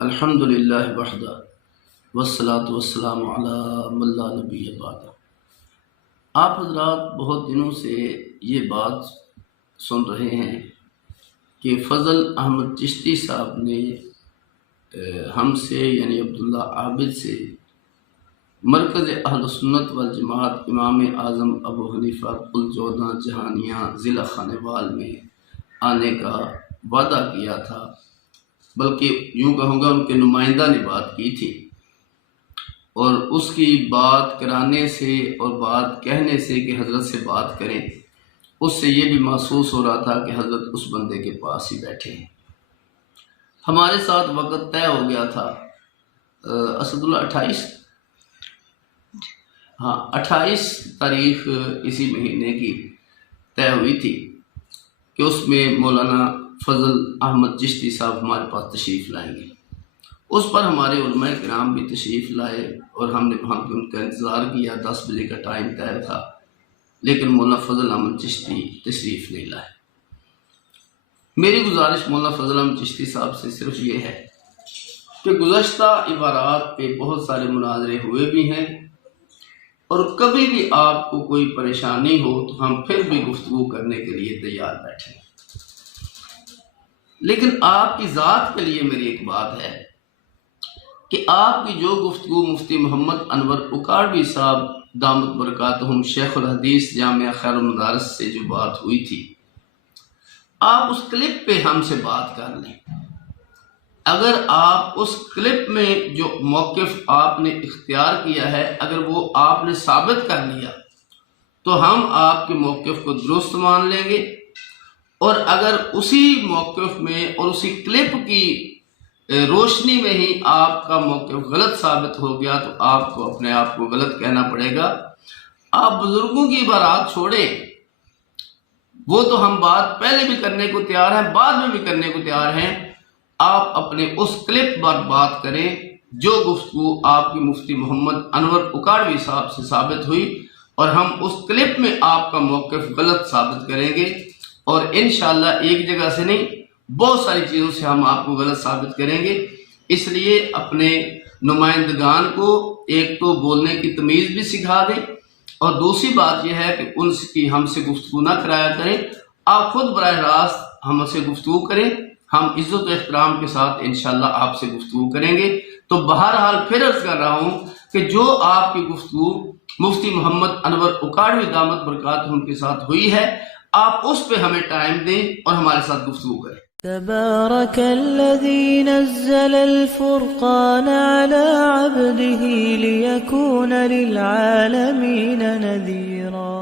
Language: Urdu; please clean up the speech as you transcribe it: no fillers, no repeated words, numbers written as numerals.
الحمد للہ وحدہ والصلاة والسلام علی من لا نبی بعد۔ آپ حضرات بہت دنوں سے یہ بات سن رہے ہیں کہ فضل احمد چشتی صاحب نے ہم سے یعنی عبداللہ عابد سے مرکز اہل سنت والجماعت امام اعظم ابو حنیفہ کل 14 جہانیاں ضلع خانیوال میں آنے کا وعدہ کیا تھا، بلکہ یوں کہوں گا ان کے نمائندہ نے بات کی تھی، اور اس کی بات کرانے سے اور بات کہنے سے کہ حضرت سے بات کریں، اس سے یہ بھی محسوس ہو رہا تھا کہ حضرت اس بندے کے پاس ہی بیٹھے ہیں۔ ہمارے ساتھ وقت طے ہو گیا تھا اسد اللہ 28 تاریخ اسی مہینے کی طے ہوئی تھی کہ اس میں مولانا فضل احمد چشتی صاحب ہمارے پاس تشریف لائیں گے۔ اس پر ہمارے علماء کرام بھی تشریف لائے اور ہم نے وہاں پہ ان کا انتظار کیا۔ 10 بجے کا ٹائم طے تھا، لیکن مولانا فضل احمد چشتی تشریف نہیں لائے۔ میری گزارش مولانا فضل احمد چشتی صاحب سے صرف یہ ہے کہ گزشتہ عبارات پہ بہت سارے مناظرے ہوئے بھی ہیں، اور کبھی بھی آپ کو کوئی پریشانی ہو تو ہم پھر بھی گفتگو کرنے کے لیے تیار بیٹھیں، لیکن آپ کی ذات کے لیے میری ایک بات ہے کہ آپ کی جو گفتگو مفتی محمد انور اکاڑوی صاحب دامت برکاتہم شیخ الحدیث جامعہ خیر المدارس سے جو بات ہوئی تھی، آپ اس کلپ پہ ہم سے بات کر لیں۔ اگر آپ اس کلپ میں جو موقف آپ نے اختیار کیا ہے اگر وہ آپ نے ثابت کر لیا تو ہم آپ کے موقف کو درست مان لیں گے، اور اگر اسی موقف میں اور اسی کلپ کی روشنی میں ہی آپ کا موقف غلط ثابت ہو گیا تو آپ کو اپنے آپ کو غلط کہنا پڑے گا۔ آپ بزرگوں کی بارات چھوڑیں، وہ تو ہم بات پہلے بھی کرنے کو تیار ہیں، بعد میں بھی کرنے کو تیار ہیں۔ آپ اپنے اس کلپ پر بات کریں جو گفتگو آپ کی مفتی محمد انور اکاڑوی صاحب سے ثابت ہوئی، اور ہم اس کلپ میں آپ کا موقف غلط ثابت کریں گے، اور انشاءاللہ ایک جگہ سے نہیں بہت ساری چیزوں سے ہم آپ کو غلط ثابت کریں گے۔ اس لیے اپنے نمائندگان کو ایک تو بولنے کی تمیز بھی سکھا دیں، اور دوسری بات یہ ہے کہ ان کی ہم سے گفتگو نہ کرایا کریں، آپ خود براہ راست ہم سے گفتگو کریں، ہم عزت و احترام کے ساتھ انشاءاللہ آپ سے گفتگو کریں گے۔ تو بہرحال پھر عرض کر رہا ہوں کہ جو آپ کی گفتگو مفتی محمد انور اکاڑوی دامت برکاتہم کے ساتھ ہوئی ہے، آپ اس پہ ہمیں ٹائم دیں اور ہمارے ساتھ گفتگو کریں۔ تبارك الذي نزل الفرقان على عبده ليكون للعالمين نذيرا۔